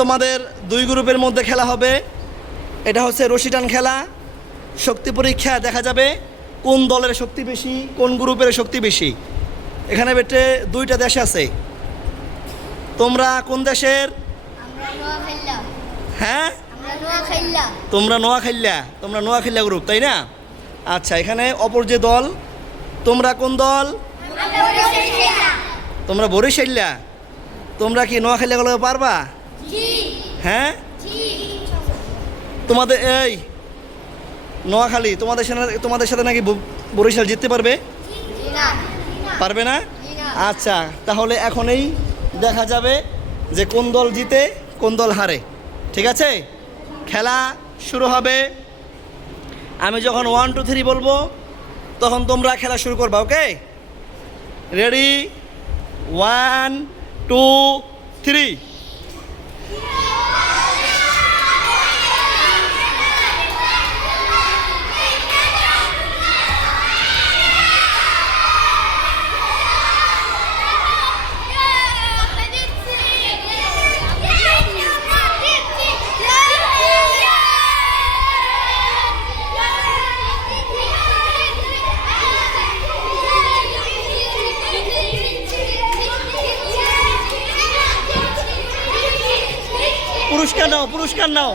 তোমাদের দুই গ্রুপের মধ্যে খেলা হবে। এটা হচ্ছে রশি টান খেলা। শক্তি পরীক্ষা, দেখা যাবে কোন দলের শক্তি বেশি, কোন গ্রুপের শক্তি বেশি। এখানে বেটে দুইটা দেশ আছে। তোমরা কোন দেশের? হ্যাঁ, তোমরা নোয়াখাইল্লা। তোমরা নোয়াখাইল্লা গ্রুপ, তাই না? আচ্ছা, এখানে অপর যে দল, তোমরা কোন দল? তোমরা বরিশাইল্লা। তোমরা কি নোয়াখাইল্লা গুলো পারবা? হ্যাঁ, তোমাদের এই নোয়াখালী তোমাদের সাথে নাকি বরিশাল জিততে পারবে? পারবে না? আচ্ছা, তাহলে এখনই দেখা যাবে যে কোন দল জিতে কোন দল হারে। ঠিক আছে, খেলা শুরু হবে। আমি যখন 1 2 3 বলবো তখন তোমরা খেলা শুরু করবা। ওকে, রেডি? 1 2 3। পুরস্কার নাও, পুরস্কার নাও।